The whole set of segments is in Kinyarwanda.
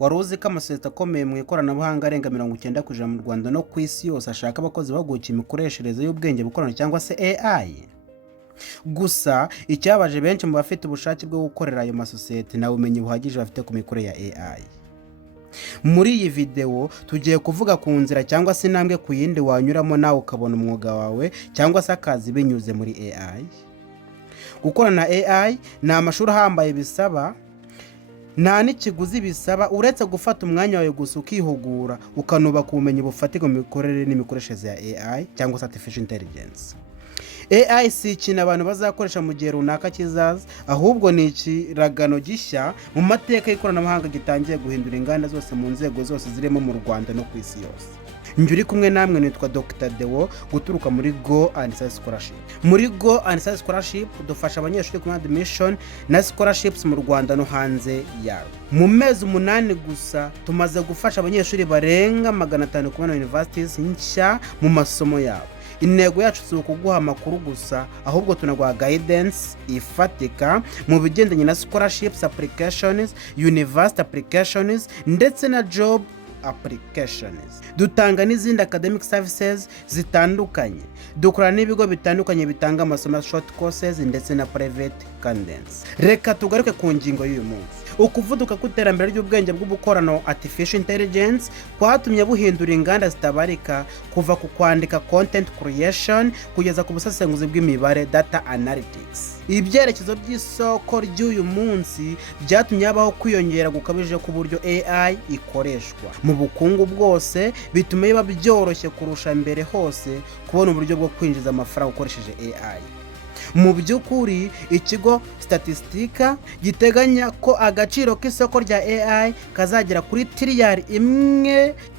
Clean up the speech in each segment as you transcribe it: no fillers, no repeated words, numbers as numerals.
wari uzi ko amasosiyete akomeye mu ikoranabuhanga arenga 90% mu Rwanda no ku isi yose ashaka abakozi bahugukiye imikoreshereze y'ubwenge bukorano cyangwa se AI? Gusa icyabaje benshi mu bafite ubushake bwo gukorera ayo masosiyete nta bumenyi buhagije bafite ku mikorere ya AI. Muri iyi video tugiye kuvuga ku nzira cyangwa se intambwe ku yindi wanyuramo nawe ukabona umwuga wawe cyangwa se akazi binyuze muri AI. Gukorana na AI ni amashuri ahambaye bisaba, nta n'ikiguzi bisaba uretse gufata umwanya wawe gusa ukihugura ukanubaka ubumenyi bufatika mu mikorere n'imikoreshereze ya AI cyangwa se artificial intelligence. AI si ikintu abantu bazakoresha mu gihe runaka kizaza, ahubwo ni ikiragano gishya mu mateka y'ikoranabuhanga gitangiye guhindura inganda zose mu nzego zose zirimo mu Rwanda no ku isi yose. Njye uri kumwe namwe nitwa Dr. Dore guturuka muri Go and Scholarship. Muri Go and Scholarship dufasha abanyeshuri ku admission na scholarships mu Rwanda no hanze yayo. Mu mezi 8 gusa tumaze gufasha abanyeshuri barenga 500 kubona universities nshya mu masomo yabo. Intego yacu si ukuguha amakuru gusa, ahubwo tunaguha guidance ifatika mu bigendanye na scholarships applications, university applications ndetse na job applications. Dutanga n'izindi academic services zitandukanye. Dukorana n'ibigo bitandukanye bitanga amasomo short courses ndetse na private candidates. Reka tugaruke ku ngingo y'uyu munsi. Ukuvuduka kw'iterambere ry'ubwenge bw'ubukorano artificial intelligence kwatumye buhindura inganda zitabarika, kuva ku kwandika content creation kugeza ku busesenguzi bw'imibare data analytics. Ibyerekezo by'isoko ry'uyu munsi byatumye habaho kwiyongera gukabije ku buryo AI ikoreshwa mu bukungu bwose, bituma biba byoroshye kurusha mbere hose kubona uburyo bwo kwinjiza amafaranga ukoresheje AI. Mu by'ukuri ikigo statistika giteganya ko agaciro k'isoko rya AI kazagera kuri trillion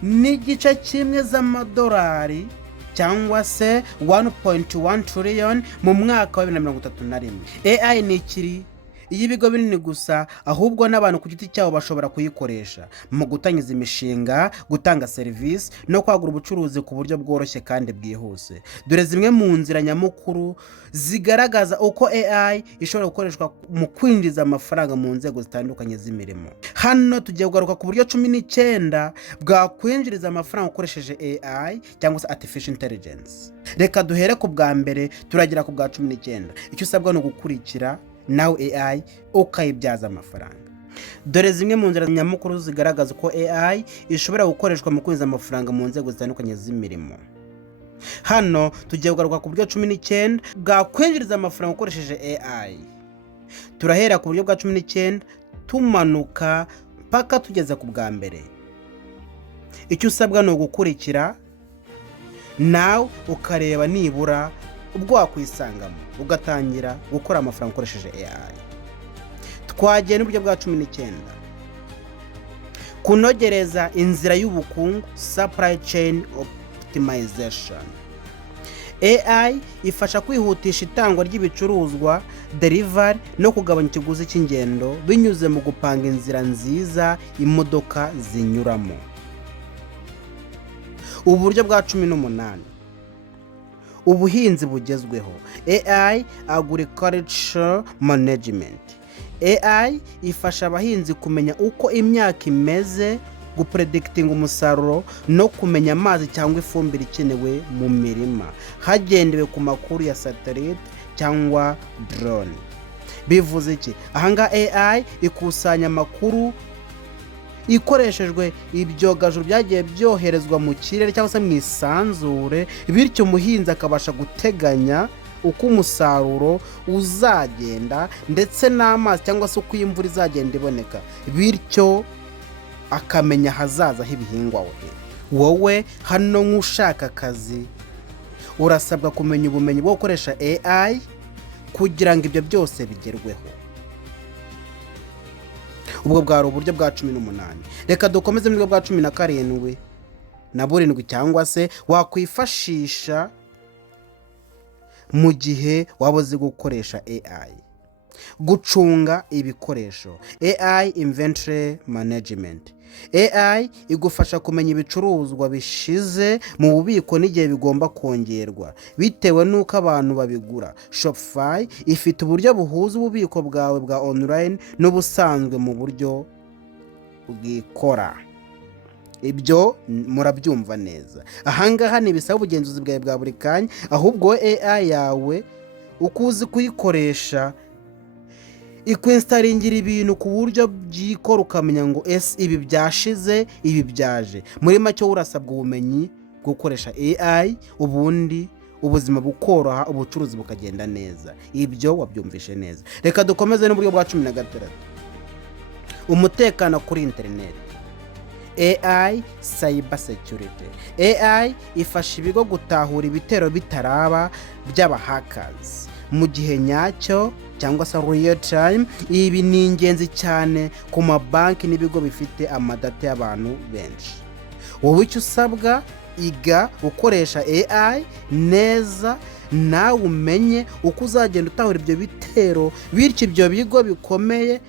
1.1 z'amadolari cyangwa se 1.1 trillion mu mwaka wa 2031. AI ni ikiri ibigo binini gusa, ahubwo n'abantu ku giti cyabo bashobora kuyikoresha mu gutangiza imishinga, gutanga service no kwagura ubucuruzi ku buryo bworoshye kandi bwihuse. Dore zimwe mu nzira nyamukuru zigaragaza uko AI ishobora gukoreshwa mu kwinjiza amafaranga mu nzego zitandukanye z'imirimo. Hano tugiye kugaruka ku buryo 19 bwa kwinjiriza amafaranga ukoresheje AI cyangwa se artificial intelligence. Reka duhere ku bwa mbere turagira ku bwa 19. Icyo usabwa no gukurikira nawe AI ukayibyaza amafaranga. Dore zimwe mu nzira nyamukuru zigaragaza ko AI ishobora gukoreshwa mu kwinjiza amafaranga mu nzego zitandukanye z'imirimo. Hano tugiye kugaruka ku buryo 19 bwa kwinjiriza amafaranga ukoresheje AI. Turahera ku buryo bwa 19 tumanuka paka tugeze ku bwa mbere. Icyo usabwa no gukurikira nawe ukareba nibura ubwo wakwisangamo ugatangira gukora amafaranga ukoresheje AI. Twagiye n'uburyo bwa 19 kunogereza inzira y'ubukungu, supply chain optimization. AI ifasha kwihutisha itangwa ry'ibicuruzwa, delivery no kugabanya ikiguzi cy'ingendo binyuze mu gupanga inzira nziza imodoka zinyuramo. Uburyo bwa 18 ubuhinzi bugezweho, AI agriculture management. AI ifasha abahinzi kumenya uko imyaka imeze, gupredicting umusaruro no kumenya amazi cyangwa ifumbire ikenewe mu mirima hagendewe ku makuru ya satellite cyangwa drone. Bivuze iki? Ahanga AI ikusanya amakuru ikoreshejwe ibyogajuru byagiye byoherezwa mu kirere cyangwa se mu isanzure, bityo umuhinzi akabasha guteganya uko umusaruro uzagenda ndetse n'amazi cyangwa se uko imvura izagenda iboneka, bityo akamenya hazaza h'ibihingwa wowe hano nk'ushaka akazi urasabwa kumenya ubumenyi bwo gukoresha AI kugira ngo ibyo byose bigerweho. Ubwo bwari uburyo bwa 18. Reka dukomeze mu buryo bwa 17 na 7 cyangwa se wakwifashisha mu gihe waboze gukoresha AI. Gucunga ibikoresho, AI inventory management. AI igufasha kumenya ibicuruzwa bishize mu bubiko n'igihe bigomba kongerwa bitewe n'uko abantu babigura. Shopify ifite uburyo buhuza ububiko bwawe bwa online n'ubusanzwe mu buryo bwikora. Ibyo murabyumva neza. Ahangaha ntibisaba ubugenzuzi bwawe bwa buri kanya, ahubwo AI yawe uko uzi kuyikoresha ikwinstaringira ibintu ku buryo byikora, ukamenya ngo ese ibi byashize, ibi byaje. Muri make urasabwa ubumenyi bwo gukoresha AI, ubundi ubuzima bukoroha, ubucuruzi bukagenda neza. Ibyo wabyumvishe neza. Reka dukomeze n'uburyo bwa 16. Umutekano kuri internet. AI cyber security. AI ifasha ibigo gutahura ibitero bitaraba by'abahackers mu gihe nyacyo cyangwa se real time. Ibi ni ingenzi cyane ku mabanki n'ibigo bifite amadata y'abantu benshi. Wowe icyo usabwa, iga ukoresha AI neza, nawe umenye uko uzagenda utahura ibyo bitero, bityo ibyo bigo bikomeye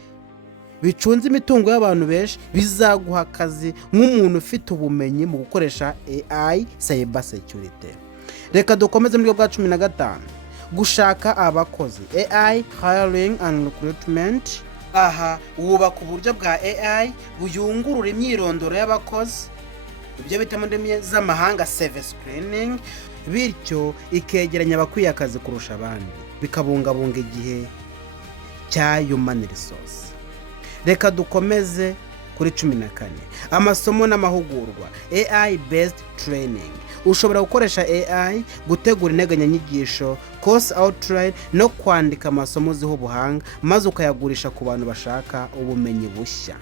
bicunze imitungo y'abantu benshi bizaguha akazi nk'umuntu ufite ubumenyi mu gukoresha AI cyber security. Reka dukomeze muri bwa 15. Gushaka abakozi. AI hiring and recruitment. Aha wubaka uburyo bwa AI buyungurura imyirondoro y'abakozi, ibyo bita mu ndimi z'amahanga CV screening, bityo ikegeranya abakwiye akazi kurusha abandi, bikabungabunga igihe cya human resource. Reka dukomeze kuri 14. Amasomo n'amahugurwa. AI based training. Ushobora gukoresha AI gutegura integanyanyigisho, course outline no kwandika amasomo ziho ubuhanga, maze ukayagurisha ku bantu bashaka ubumenyi bushya.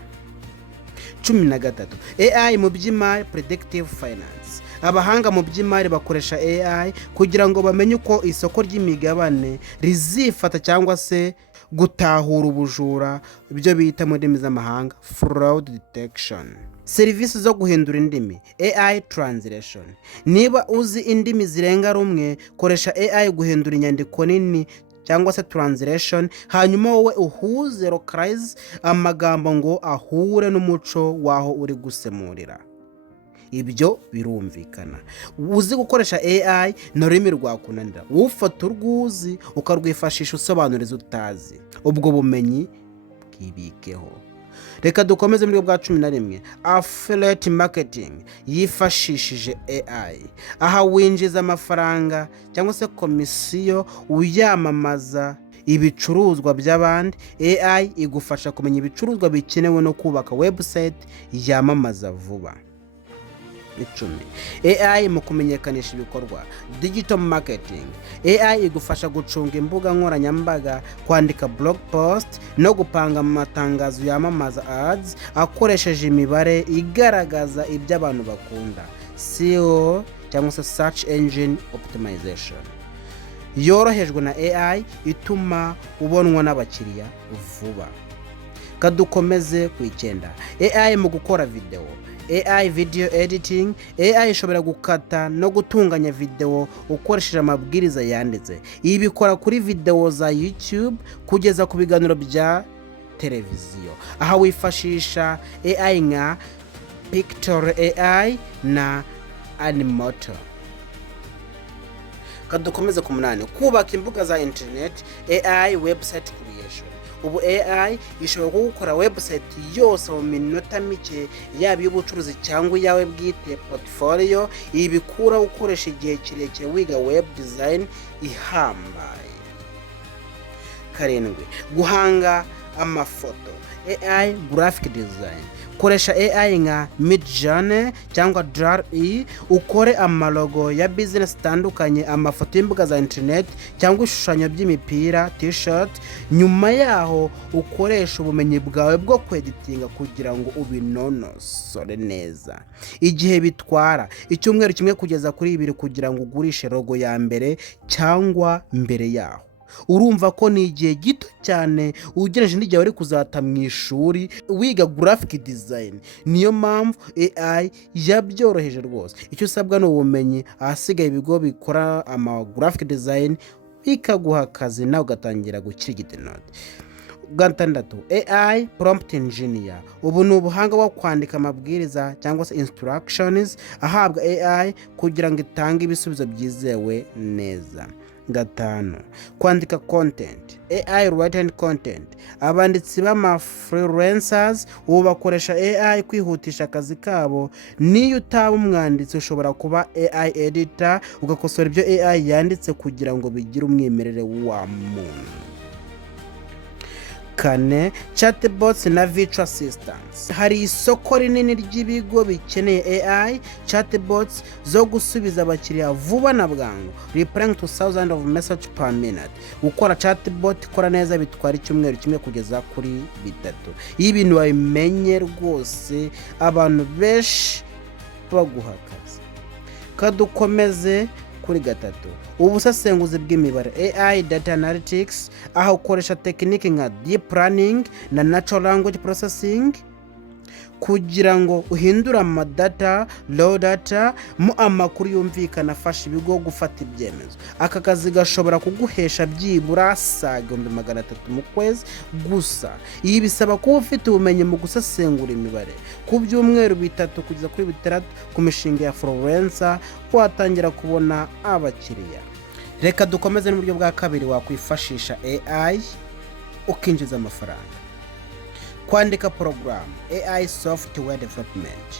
13. AI mu by'imari predictive finance. Abahanga mu by'imari bakoresha AI kugira ngo bamenye uko isoko ry'imigabane rizifata cyangwa se gutahura ubujura, ibyo bita mu ndimi z'amahanga fraud detection. Serivisi zo guhindura indimi. AI translation. Niba uzi indimi zirenga rumwe, koresha AI guhindura inyandiko nini cyangwa se translation, hanyuma wowe uhuze localize amagambo ngo ahure n'umuco waho uri gusemurira. Ibyo birumvikana. Uzi gukoresha AI n'ururimi rwakunanira, ufata urwuzi ukarwifashisha usobanuriza utazi. Ubwo bumenyi bwibikeho. Reka dukomeze muri bwa 11. Affiliate marketing yifashishije AI. Aha winjiza amafaranga cyangwa se komisiyo uyamamaza ibicuruzwa by'abandi. AI igufasha kumenya ibicuruzwa bikenewe no kubaka website yamamaza vuba. 10. AI mu kumenyekanisha ibikorwa. Digital marketing. AI igufasha gucunga imbuga nkoranyambaga, kwandika blog post no gupanga amatangazo yamamaza ads akoresheje imibare igaragaza ibyo abantu bakunda. SEO cyangwa se search engine optimization. Yorohejwe na AI ituma ubonwa n'abakiriya vuba. Kadukomeze ku 9. AI mu gukora video. AI video editing. AI ishobora gukata no gutunganya video ukoresheje amabwiriza yanditse. Ibi bikora kuri video za YouTube kugeza ku biganiro bya televiziyo. Aha wifashisha AI nka Picture AI na Animoto. Kadukomeze ku 8. Kubaka imbuga za internet. AI website creation. Ubu AI ishobora gukora website yose mu minota mike, yaba y'ubucuruzi cyangwa yawe bwite portfolio. Ibi bikura ukoresha igihe kirekire wiga web design ihambaye. 7. Guhanga amafoto. AI graphic design. Koresha AI nka Midjourney cyangwa Dore ukore amalogo ya business zitandukanye, amafoto y'imbuga za internet cyangwa ishushanyo by'imipira, t-shirt. Nyuma yaho ukoresha ubumenyi bwawe bwo kweditinga kugira ngo ubinonosore neza. Igihe bitwara icyumweru kimwe kugeza kuri 2 kugira ngo ugurishe logo ya mbere cyangwa mbere yaho. Urumva ko ni igihe gito cyane ugereje n'igihe wari kuzata mu ishuri wiga graphic design. Niyo mpamvu AI yabyoroheje rwose. Icyo usabwa ni ubumenyi, ahasigaye ibigo bikora ama graphic design bikaguha akazi nawe ugatangira gukirigita inoti. 6. AI prompt engineer. Ubu ni ubuhanga bwo kwandika amabwiriza cyangwa se instructions ahabwa AI kugira ngo itange ibisubizo byizewe neza. 5. Kwandika content, AI written content. Abanditsi b'ama freelancers ubu bakoresha AI kwihutisha akazi kabo. Niyo utaba umwanditsi ushobora kuba AI editor ugakosora ibyo AI yanditse kugira ngo bigire umwimerere wa muntu. 4. Chatbots na virtual assistants. Hari isoko rinini ry'ibigo bikeneye AI chatbots zo gusubiza abakiriya vuba na bwangu, replying to thousands of messages per minute. Gukora chatbot ikora neza bitwara icyumweru kimwe kugeza kuri 3. Iyo ibintu babimenye rwose abantu benshi baguha akazi. Kadukomeze kuri 3. Ubusesenguzi bw'imibare, AI data analytics, aho ukoresha tekinike nka deep learning na natural language processing kugira ngo uhindure amadata, raw data mu amakuru yumvikana afasha ibigo gufata ibyemezo. Aka kazi gashobora kuguhesha byibura 300 mu kwezi gusa. Ibi bisaba kuba ufite ubumenyi mu gusesengura imibare. Ku byumweru 3 kugeza kuri 6 ku mishinga ya freelancer watangira kubona abakiriya. Reka dukomeze n'uburyo bwa kabiri wakwifashisha AI ukinjiza amafaranga. Kwandika program, AI software development.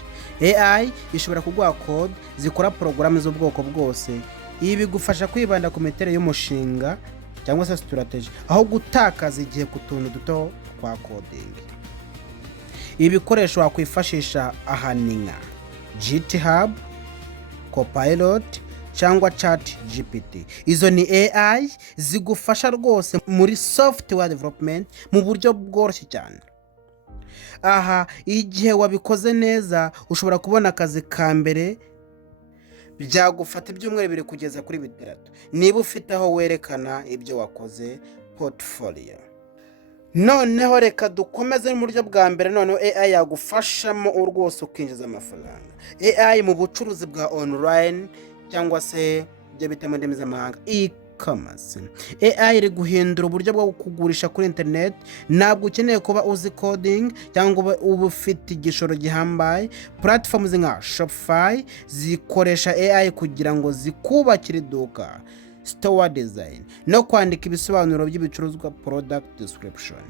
AI ishobora kuguha code zikora porogaramu z'ubwoko bwose. Ibi bigufasha kwibanda ku miterere y'umushinga cyangwa se strategy aho gutakaza igihe ku tuntu duto kwa coding. Ibi bikoresho wakwifashisha ahanini nka GitHub, Copilot cyangwa ChatGPT. Izo ni AI zigufasha rwose muri software development mu buryo bworoshye cyane. Aha igihe wabikoze neza ushobora kubona akazi ka mbere byagufata ibyumweru 2 kugeza kuri 3 niba ufite aho werekana ibyo wakoze portfolio. Noneho reka dukomeze mu buryo bwa mbere. Noneho AI yagufashamo urwose ukinjiza amafaranga. AI mu bucuruzi bwa online cyangwa se ibyo bita mu ndimi z'amahanga e-commerce. AI iri guhindura uburyo bwo kugurisha kuri internet. Ntabwo ukeneye kuba uzi coding cyangwa uba ufite igishoro gihambaye. Platforms nka Shopify zikoresha AI kugira ngo zikubakire iduka, store design no kwandika ibisobanuro by'ibicuruzwa, product description.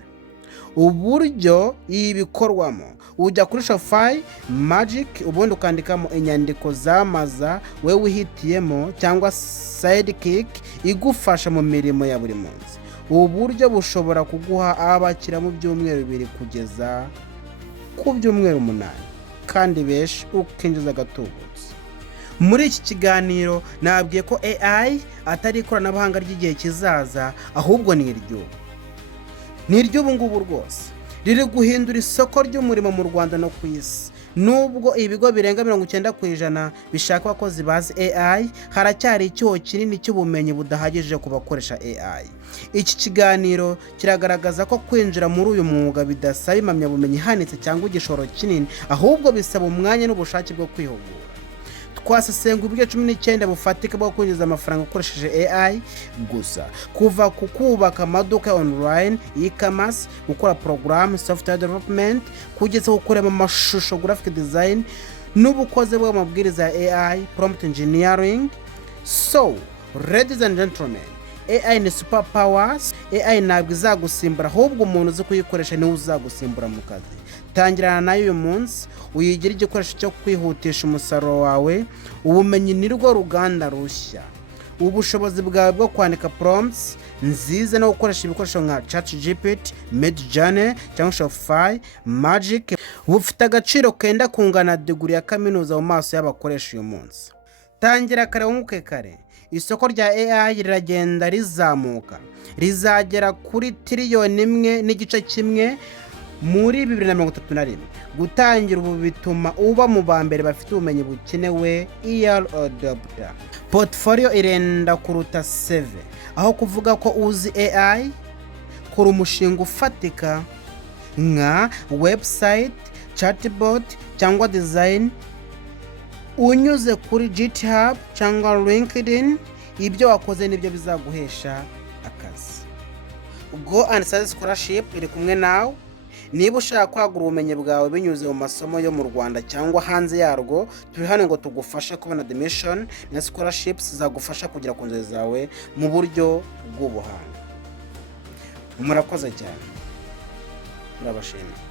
Uburyo ibikorwamo, ujya kuri Shopify Magic ubundi ukandikamo inyandiko zamaza wewe uhitiyemo cyangwa sidekick igufasha mu mirimo ya buri munsi. Uburyo bushobora kuguha abakira mu byumweru 2 kugeza ku byumweru 8 kandi besh ukinjiza gatubutse. Muri iki kiganiro nabwiye ko AI atari ikoranabuhanga ry'igihe kizaza ahubwo ni iry'ubu ngubu rwose. Riri guhindura isoko ry'umurimo mu Rwanda no ku isi. Nubwo ibigo birenga 90% bishaka abakozi bazi AI, haracyari icyuho kinini cy'ubumenyi budahagije ku bakoresha AI. Iki kiganiro kiragaragaza ko kwinjira muri uyu mwuga bidasaba impamyabumenyi ihanitse cyangwa igishoro kinini, ahubwo bisaba umwanya n'ubushake bwo kwihugura. Twasesenguye uburyo 19 bufatika bwo kwinjiza amafaranga ukoresheje AI gusa, kuva ku kubaka amaduka online, e-commerce, gukora program, software development, kugeza gukorera amashusho, graphic design n'ubukoze bw'amabwiriza ya AI, prompt engineering. So, ladies and gentlemen, AI ni super powers. AI ntabwo izagusimbura, ahubwo umuntu uzi kuyikoresha niwe uzagusimbura mu kazi. Tangirana nayo uyu munsi uyigira igikoresho cyo kwihutisha umusaruro wawe. Ubumenyi ni rwo ruganda rushya. Ubushobozi bwawe bwo kwandika prompts nziza no gukoresha ibikoresho nka ChatGPT, Midjourney cyangwa Shopify Magic bufite agaciro kenda kungana degree ya kaminuza mu maso y'abakoresha uyu munsi. Tangira kare wunguke kare. Isoko rya AI riragenda rizamuka, rizagera kuri trillion 1.1 muri 2031. Gutangira ubu bituma uba mu bambere bafite ubumenyi bukenewe early adopter. Portfolio irenda kuruta 7. Aho kuvuga ko uzi AI, kora umushinga ufatika nka website, chatbot cyangwa design unyuze kuri GitHub cyangwa LinkedIn. Ibyo wakoze nibyo bizaguhesha akazi. Go and Study Scholarship iri kumwe nawe. Niba ushaka kwagura ubumenyi bwawe binyuze mu masomo yo mu Rwanda cyangwa hanze yarwo, turi hano ngo tugufashe kubona admission na scholarships zagufasha kugera ku nzozi zawe mu buryo bw'ubuhanga. Murakoze cyane, turabashimiye.